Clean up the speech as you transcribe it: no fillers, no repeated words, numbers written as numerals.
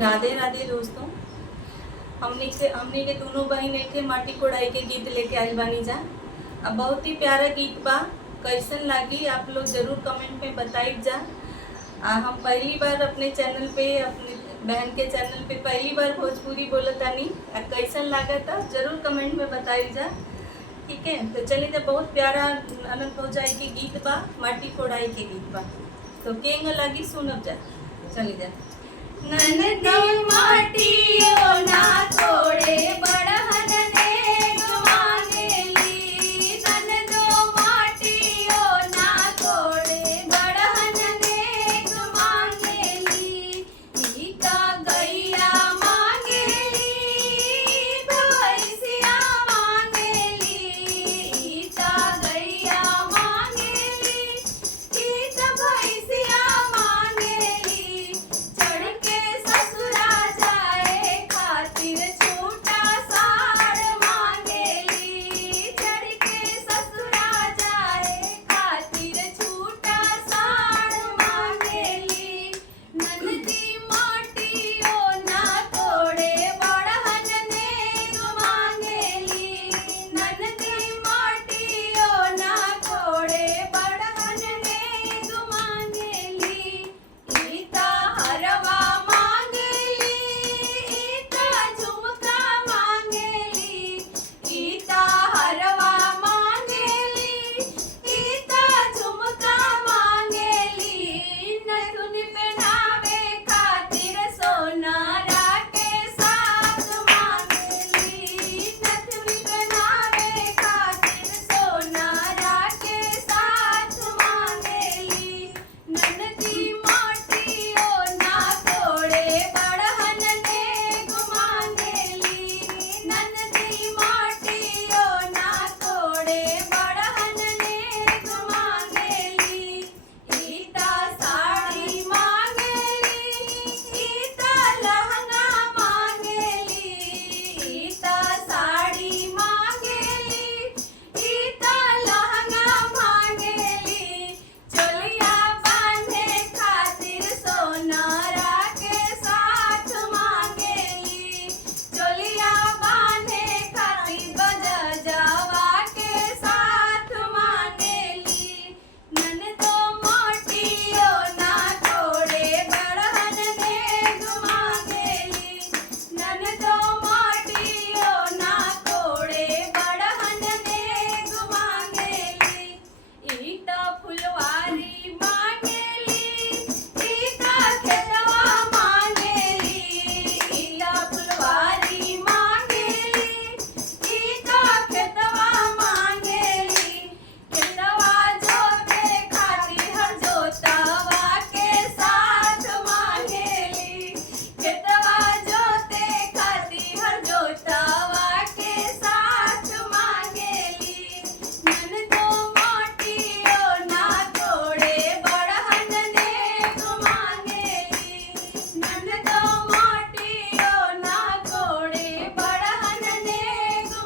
राधे राधे दोस्तों। हमने के दोनों बहन एक थे माटी कोड़ाई के गीत लेके आई बानी जा। अब बहुत ही प्यारा गीत बा, कैसन लागी आप लोग जरूर कमेंट में बताइब जा। हम पहली बार अपने चैनल पे, अपने बहन के चैनल पे पहली बार भोजपुरी बोलतानी। कैसन लागा था जरूर कमेंट में बताइब जा, ठीक है। तो चलिए, जब बहुत प्यारा अनंत हो जाए के गीत बा, माटी कोड़ाई के गीत बा, तो केंग लागी सुनब जा। चली जा।